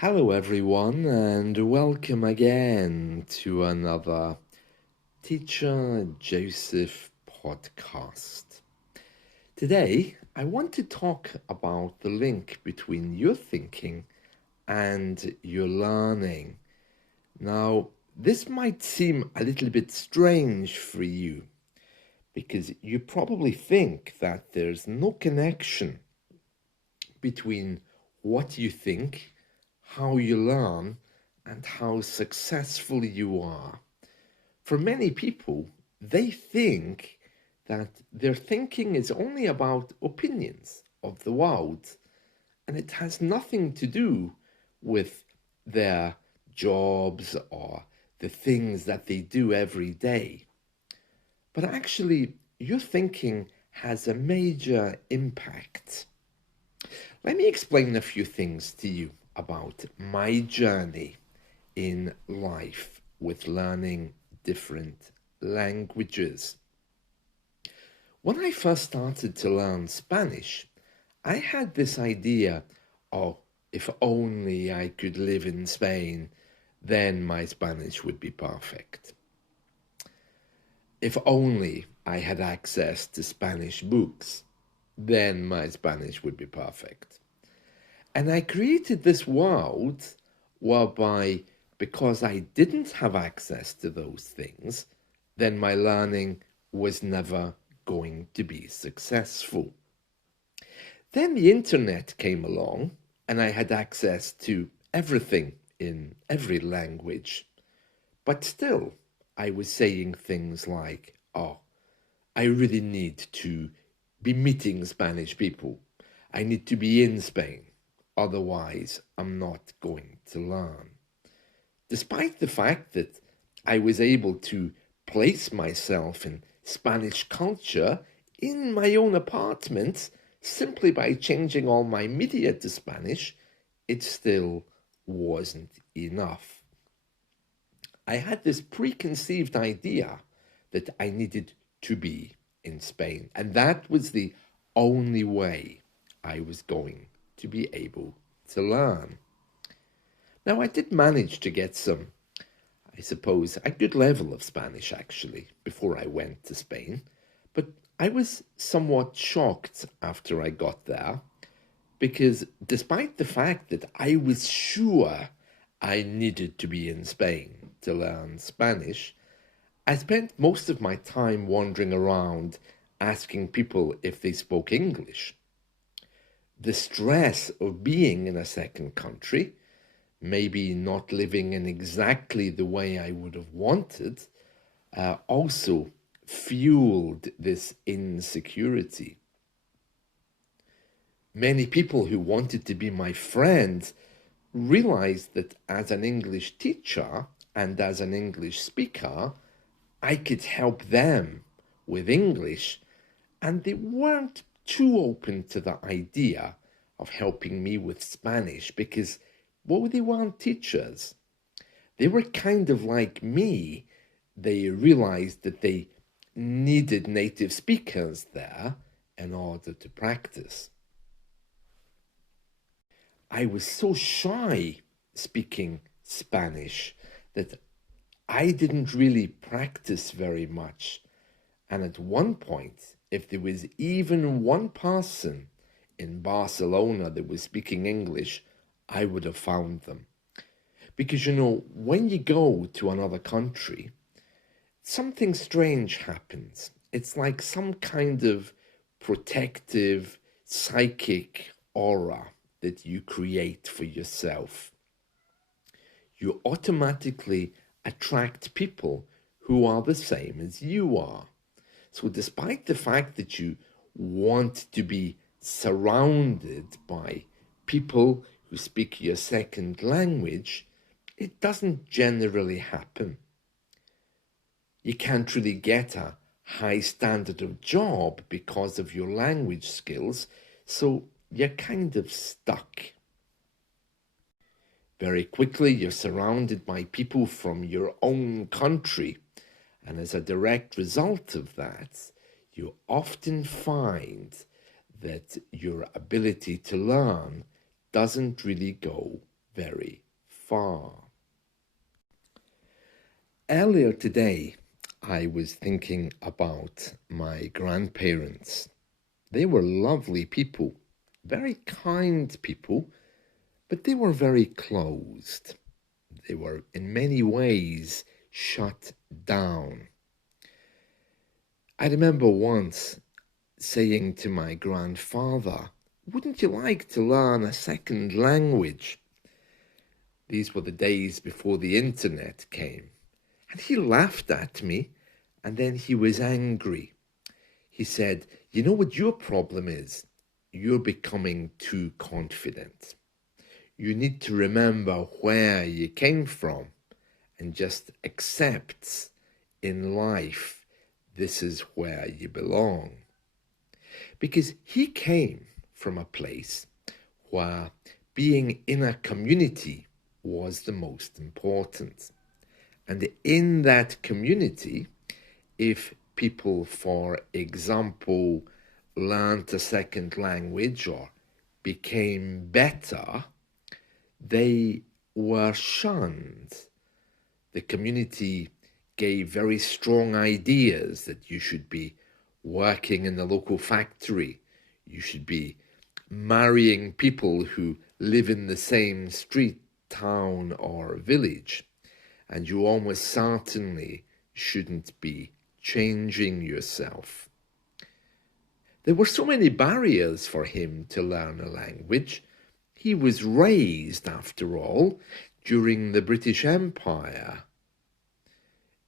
Hello, everyone, and welcome again to another Teacher Joseph podcast. Today, I want to talk about the link between your thinking and your learning. Now, this might seem a little bit strange for you because you probably think that there's no connection between what you think, how you learn, and how successful you are. For many people, they think that their thinking is only about opinions of the world, and it has nothing to do with their jobs or the things that they do every day. But actually, your thinking has a major impact. Let me explain a few things to you about my journey in life with learning different languages. When I first started to learn Spanish, I had this idea, oh, if only I could live in Spain, then my Spanish would be perfect. If only I had access to Spanish books, then my Spanish would be perfect. And I created this world whereby, because I didn't have access to those things, then my learning was never going to be successful. Then the internet came along and I had access to everything in every language. But still, I was saying things like, oh, I really need to be meeting Spanish people. I need to be in Spain. Otherwise, I'm not going to learn. Despite the fact that I was able to place myself in Spanish culture in my own apartment simply by changing all my media to Spanish, it still wasn't enough. I had this preconceived idea that I needed to be in Spain, and that was the only way I was going to be able to learn. Now, I did manage to get some, I suppose, a good level of Spanish actually before I went to Spain, but I was somewhat shocked after I got there because despite the fact that I was sure I needed to be in Spain to learn Spanish, I spent most of my time wandering around asking people if they spoke English. The stress of being in a second country, maybe not living in exactly the way I would have wanted, also fueled this insecurity. Many people who wanted to be my friends realized that as an English teacher and as an English speaker, I could help them with English, and they weren't too open to the idea of helping me with Spanish because, well, they weren't teachers. They were kind of like me. They realized that they needed native speakers there in order to practice. I was so shy speaking Spanish that I didn't really practice very much. And at one point, if there was even one person in Barcelona that was speaking English, I would have found them. Because, when you go to another country, something strange happens. It's like some kind of protective, psychic aura that you create for yourself. You automatically attract people who are the same as you are. So despite the fact that you want to be surrounded by people who speak your second language, it doesn't generally happen. You can't really get a high standard of job because of your language skills, so you're kind of stuck. Very quickly, you're surrounded by people from your own country, and as a direct result of that, you often find that your ability to learn doesn't really go very far. Earlier today, I was thinking about my grandparents. They were lovely people, very kind people, but they were very closed. They were in many ways shut down. I remember once saying to my grandfather, "Wouldn't you like to learn a second language?" These were the days before the internet came. And he laughed at me, and then he was angry. He said, "You know what your problem is? You're becoming too confident. You need to remember where you came from and just accept in life this is where you belong." Because he came from a place where being in a community was the most important. And in that community, if people, for example, learned a second language or became better, they were shunned. The community gave very strong ideas that you should be working in the local factory, you should be marrying people who live in the same street, town, or village, and you almost certainly shouldn't be changing yourself. There were so many barriers for him to learn a language. He was raised, after all, during the British Empire.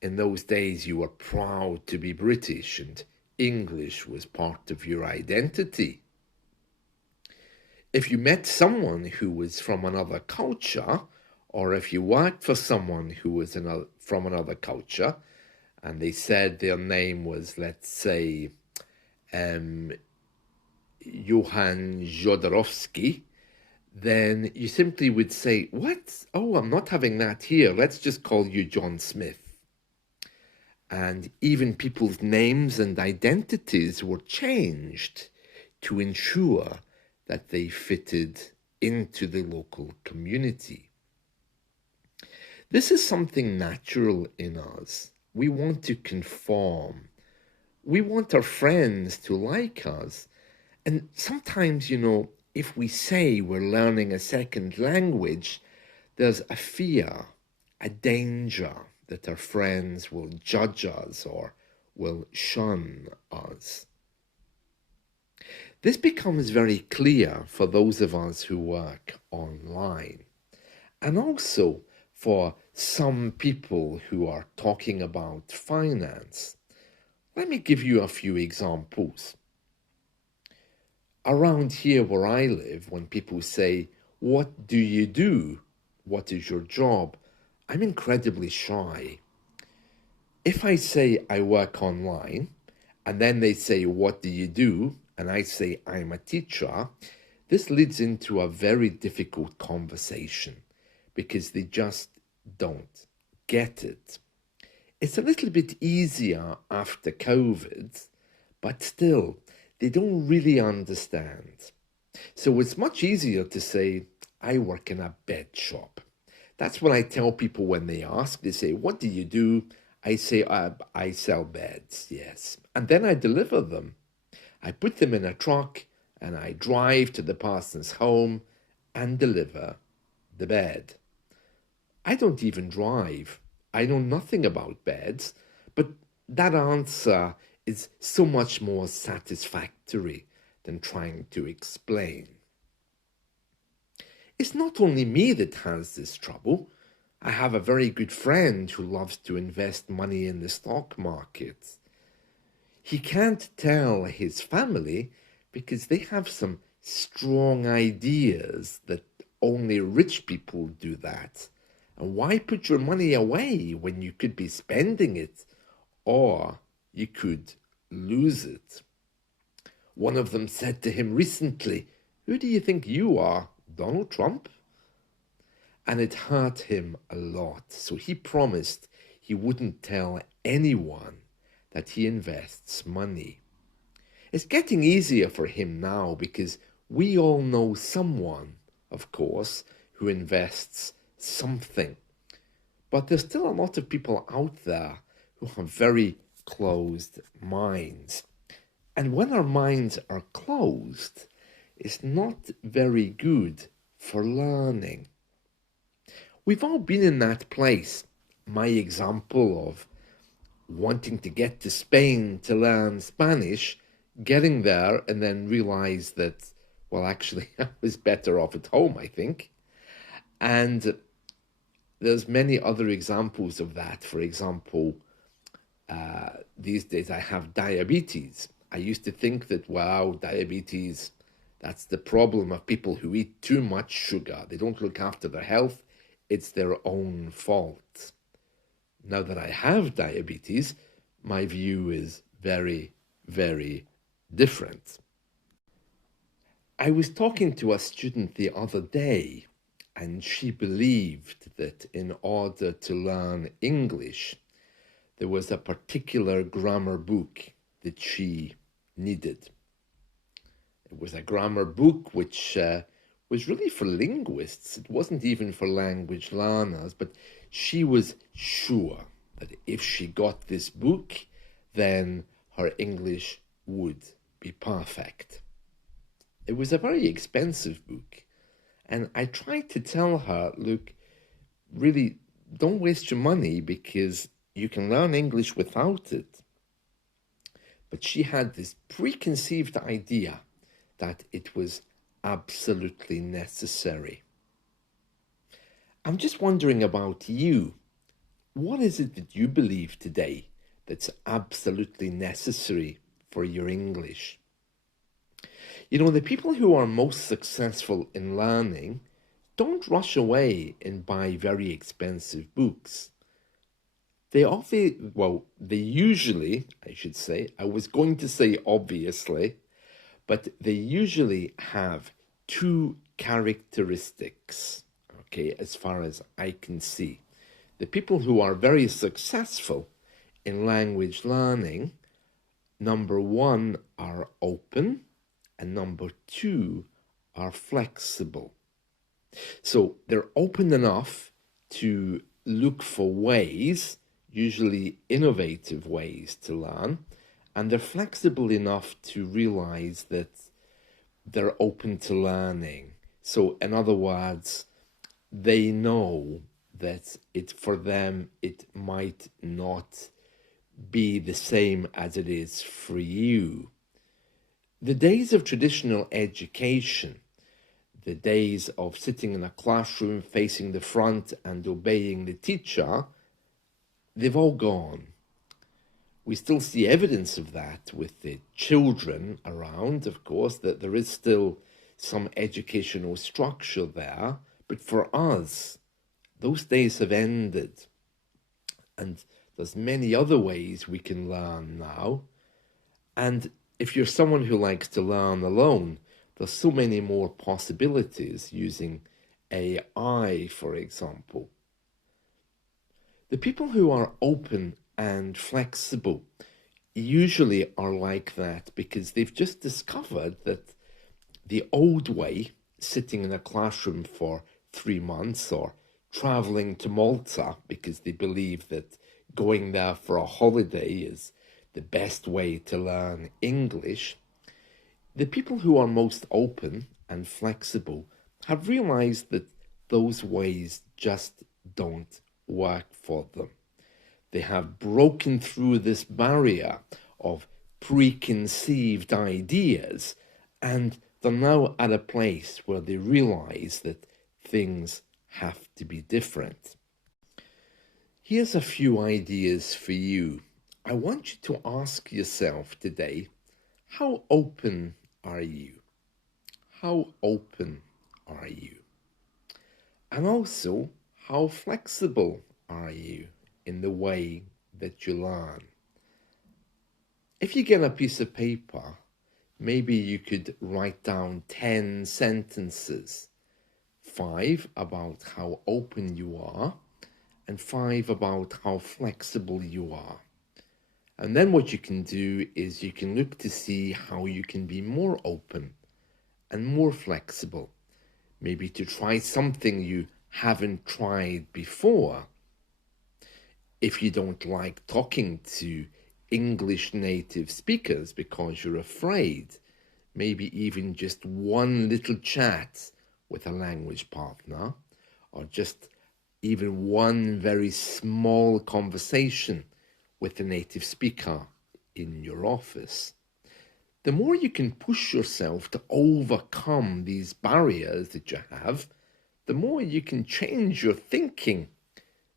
In those days, you were proud to be British, and English was part of your identity. If you met someone who was from another culture, or if you worked for someone who was from another culture, and they said their name was, let's say, Johann Jodorowsky, then you simply would say, "What? Oh, I'm not having that here. Let's just call you John Smith." And even people's names and identities were changed to ensure that they fitted into the local community. This is something natural in us. We want to conform. We want our friends to like us. And sometimes, if we say we're learning a second language, there's a fear, a danger that our friends will judge us or will shun us. This becomes very clear for those of us who work online, and also for some people who are talking about finance. Let me give you a few examples. Around here where I live, when people say, "What do you do? What is your job?" I'm incredibly shy. If I say I work online, and then they say, "What do you do?" and I say I'm a teacher, this leads into a very difficult conversation because they just don't get it. It's a little bit easier after COVID, but still, they don't really understand. So it's much easier to say, "I work in a bed shop." That's what I tell people when they ask. They say, "What do you do?" I say, I sell beds, yes. And then I deliver them. I put them in a truck and I drive to the person's home and deliver the bed. I don't even drive. I know nothing about beds, but that answer is so much more satisfactory than trying to explain. It's not only me that has this trouble. I have a very good friend who loves to invest money in the stock market. He can't tell his family because they have some strong ideas that only rich people do that. And why put your money away when you could be spending it, or you could lose it? One of them said to him recently, "Who do you think you are, Donald Trump?" And it hurt him a lot, so he promised he wouldn't tell anyone that he invests money. It's getting easier for him now because we all know someone, of course, who invests something. But there's still a lot of people out there who have very closed minds. And when our minds are closed, it's not very good for learning. We've all been in that place. My example of wanting to get to Spain to learn Spanish, getting there and then realize that, well, actually, I was better off at home, I think. And there's many other examples of that. For example, these days I have diabetes. I used to think that, wow, diabetes, that's the problem of people who eat too much sugar. They don't look after their health. It's their own fault. Now that I have diabetes, my view is very, very different. I was talking to a student the other day, and she believed that in order to learn English, there was a particular grammar book that she needed. It was a grammar book which was really for linguists. It wasn't even for language learners, but she was sure that if she got this book, then her English would be perfect. It was a very expensive book, and I tried to tell her, look, really, don't waste your money because you can learn English without it. But she had this preconceived idea that it was absolutely necessary. I'm just wondering about you. What is it that you believe today that's absolutely necessary for your English? You know, the people who are most successful in learning don't rush away and buy very expensive books. They usually, I should say, I was going to say obviously, but they usually have two characteristics, okay, as far as I can see. The people who are very successful in language learning, number one, are open, and number two, are flexible. So they're open enough to look for ways, usually innovative ways to learn, and they're flexible enough to realize that they're open to learning. So in other words, they know that for them, it might not be the same as it is for you. The days of traditional education, the days of sitting in a classroom facing the front and obeying the teacher, they've all gone. We still see evidence of that with the children around, of course, that there is still some educational structure there. But for us, those days have ended. And there's many other ways we can learn now. And if you're someone who likes to learn alone, there's so many more possibilities using AI, for example. The people who are open and flexible usually are like that because they've just discovered that the old way, sitting in a classroom for 3 months or traveling to Malta because they believe that going there for a holiday is the best way to learn English, the people who are most open and flexible have realized that those ways just don't work for them. They have broken through this barrier of preconceived ideas, and they're now at a place where they realize that things have to be different. Here's a few ideas for you. I want you to ask yourself today, how open are you? How open are you? And also, how flexible are you in the way that you learn? If you get a piece of paper, maybe you could write down 10 sentences, 5 about how open you are, and 5 about how flexible you are. And then what you can do is you can look to see how you can be more open and more flexible. maybe to try something you haven't tried before. If you don't like talking to English native speakers because you're afraid, maybe even just one little chat with a language partner, or just even one very small conversation with a native speaker in your office. The more you can push yourself to overcome these barriers that you have, the more you can change your thinking,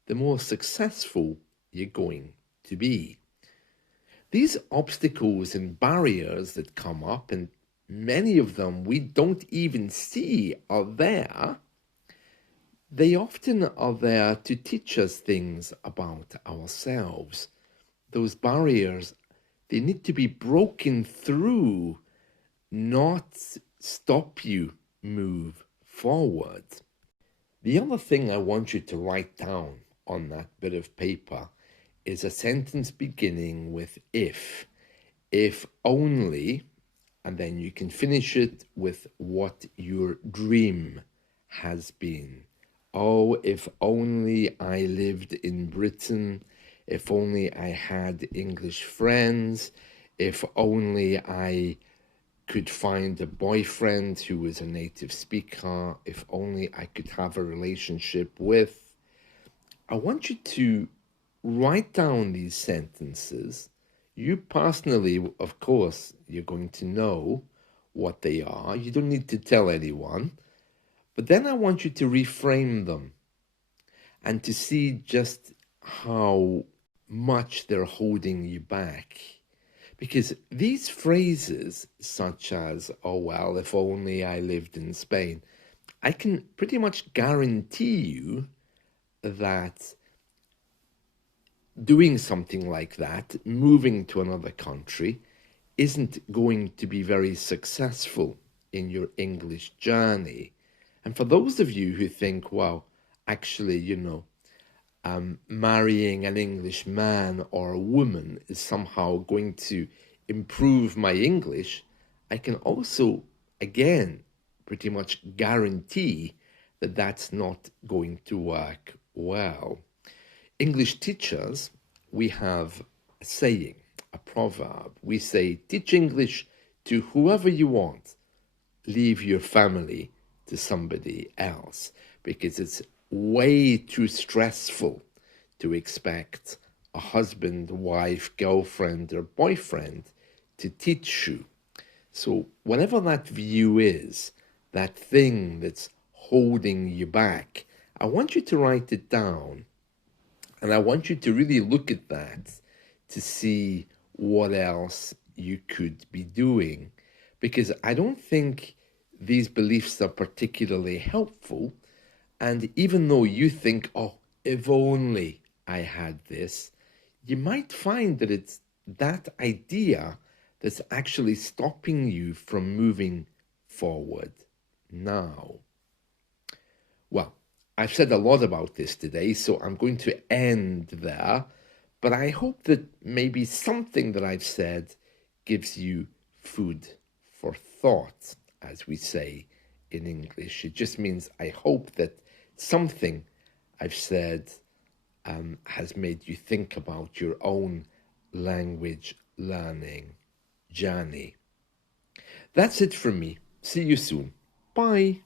the more successful you're going to be. These obstacles and barriers that come up, and many of them we don't even see are there, they often are there to teach us things about ourselves. Those barriers, they need to be broken through, not stop you move forward. The other thing I want you to write down on that bit of paper is a sentence beginning with if. If only, and then you can finish it with what your dream has been. Oh, if only I lived in Britain. If only I had English friends. If only I could find a boyfriend who was a native speaker. If only I could have a relationship with. I want you to write down these sentences. You personally, of course, you're going to know what they are. You don't need to tell anyone. But then I want you to reframe them and to see just how much they're holding you back. Because these phrases, such as, oh, well, if only I lived in Spain, I can pretty much guarantee you that doing something like that, moving to another country, isn't going to be very successful in your English journey. And for those of you who think, wow, actually, marrying an English man or a woman is somehow going to improve my English, I can also, again, pretty much guarantee that that's not going to work well. English teachers, we have a saying, a proverb. We say, teach English to whoever you want. Leave your family to somebody else, because it's way too stressful to expect a husband, wife, girlfriend, or boyfriend to teach you. So whatever that view is, that thing that's holding you back, I want you to write it down. And I want you to really look at that to see what else you could be doing. Because I don't think these beliefs are particularly helpful. And even though you think, oh, if only I had this, you might find that it's that idea that's actually stopping you from moving forward now. Well, I've said a lot about this today, so I'm going to end there. But I hope that maybe something that I've said gives you food for thought, as we say in English. It just means I hope that something I've said has made you think about your own language learning journey. That's it from me. See you soon. Bye.